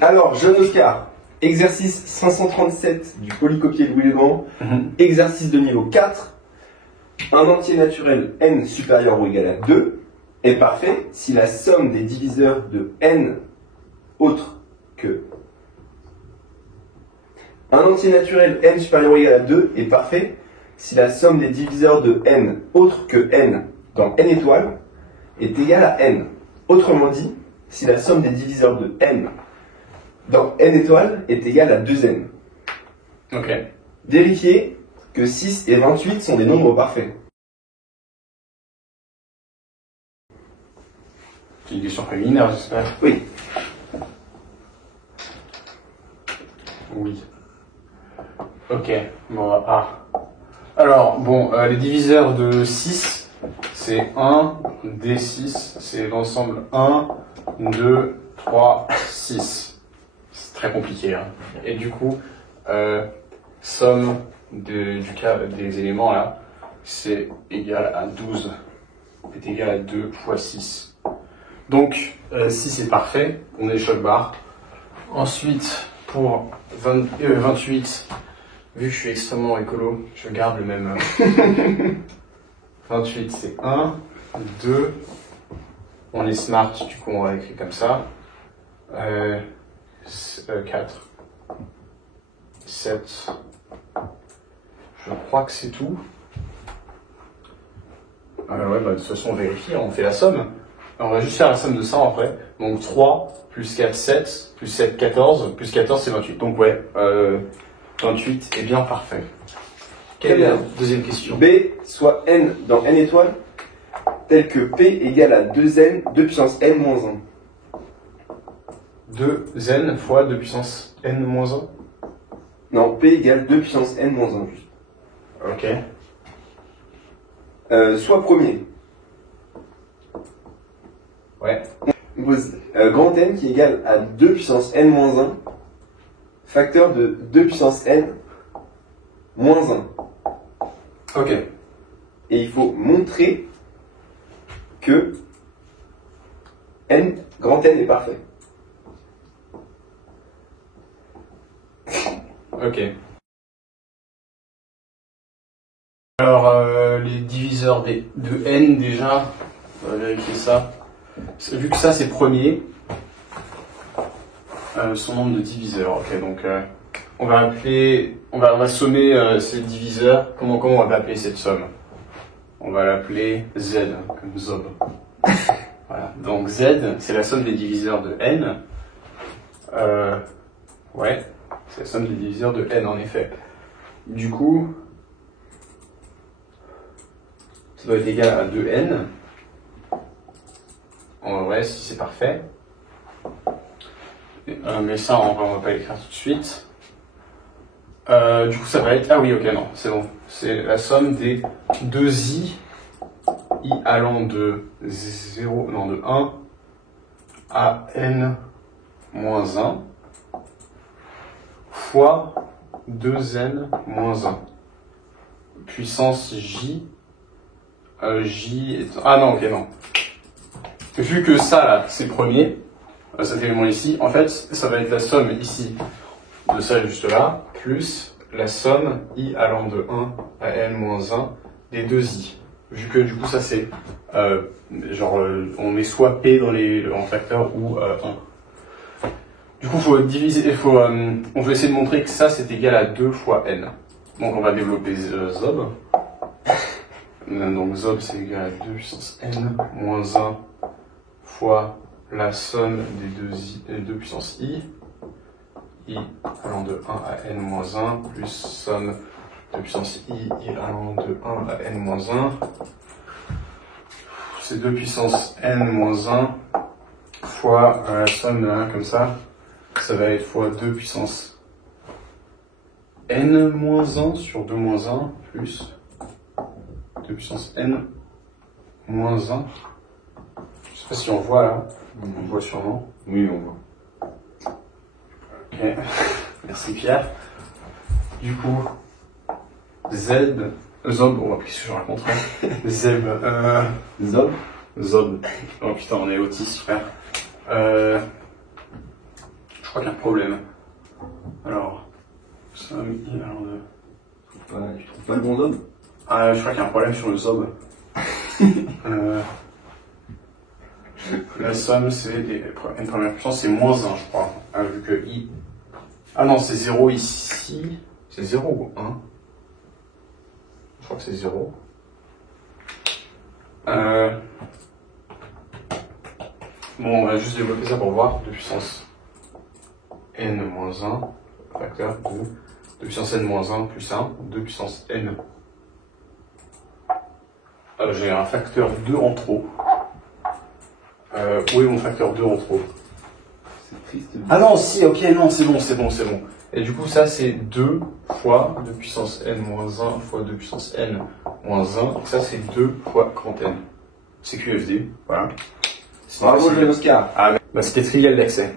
Alors, jeune Oscar, exercice 537 du polycopier Louis le Grand, exercice de niveau 4. Un entier naturel n supérieur ou égal à 2 est parfait si la somme des diviseurs de n autre que... Un entier naturel n supérieur ou égal à 2 est parfait si la somme des diviseurs de n autre que n dans n étoiles est égale à n. Autrement dit, si la somme des diviseurs de n dans n étoiles est égale à 2n. Ok. Vérifiez que 6 et 28 sont des nombres parfaits. C'est une question préliminaire, j'espère. Oui. Oui. Ok. Bon, Alors, bon, les diviseurs de 6, c'est 1, D6, c'est l'ensemble 1, 2, 3, 6. C'est très compliqué, hein. Et du coup, somme des éléments là, c'est égal à 12. C'est égal à 2 fois 6. Donc, 6 est parfait, on est choc barre. Ensuite, pour 28, vu que je suis extrêmement écolo, je garde le même. 28, c'est 1, 2. On est smart, du coup, on va écrire comme ça. 4, 7. Je crois que c'est tout. Ouais, bah, de toute façon, on vérifie, on fait la somme. On va juste faire la somme de ça après. Donc 3, plus 4, 7, plus 7, 14, plus 14, c'est 28. Donc ouais, 28 est bien parfait. Quelle est la deuxième question? B, soit n dans n étoiles, tel que P égale à 2n, 2 puissance n moins 1. 2n fois 2 puissance n moins 1? Non, P égale 2 puissance n moins 1 juste. Ok. Soit premier. Ouais. On pose grand N qui est égal à 2 puissance n moins 1, facteur de 2 puissance n moins 1. Ok. Et il faut montrer que n, grand N est parfait. Ok. Alors, les diviseurs de n déjà, on va vérifier ça. Vu que ça c'est premier, son nombre de diviseurs. Ok, donc on va appeler, on va sommer ces diviseurs. Comment on va appeler cette somme? On va l'appeler Z, comme Zob. Voilà. Donc Z, c'est la somme des diviseurs de n. Ouais, c'est la somme des diviseurs de n en effet. Du coup, ça doit être égal à 2n. En vrai, si c'est parfait. Mais ça, on va pas l'écrire tout de suite. Du coup, ça va être... Ah oui, ok, non, c'est bon. C'est la somme des deux i allant de 0, non, de 1 à n moins 1 fois 2n moins 1 puissance j. J est... Ah non, ok, non. Vu que ça, là, c'est le premier, cet élément ici, en fait, ça va être la somme ici de ça juste là, plus la somme i allant de 1 à n-1 des deux i. Vu que du coup, ça c'est, on met soit p en facteur ou 1. Du coup, faut diviser, on veut essayer de montrer que ça c'est égal à 2 fois n. Donc on va développer Zob. Donc Zob c'est égal à 2 puissance n moins 1 fois la somme des deux puissance i allant de 1 à n moins 1 plus somme de puissance i allant de 1 à n moins 1. C'est 2 puissance n moins 1 fois la somme de 1 comme ça va être fois 2 puissance n moins 1 sur 2 moins 1 plus 2 puissance n moins 1. Je sais pas si on voit là. On voit sûrement. Oui, on voit. Ok. Merci Pierre. Du coup, Zob, on va appeler ce que je raconte. Zob. Oh putain, on est autiste, frère. Je crois qu'il y a un problème. Alors, somme I, alors de... Tu trouves pas le bon homme? Ah, je crois qu'il y a un problème sur le somme. La somme, c'est une première puissance, c'est moins 1, je crois. Vu que I... Ah non, c'est 0 ici. C'est 0 ou 1? Je crois que c'est 0. Bon, on va juste développer ça pour voir. 2 puissance n moins 1, facteur 2. 2 puissance n moins 1 plus 1, 2 puissance n. J'ai un facteur 2 en trop. Où est mon facteur 2 en trop? C'est triste. Ah non, si, ok, non, c'est bon. Et du coup, ça, c'est 2 fois 2 puissance n moins 1 fois 2 puissance n moins 1. Donc ça, c'est 2 fois grand n. C'est QFD, voilà. Bravo, jeune Oscar. Ah, bah, c'était trivial d'accès.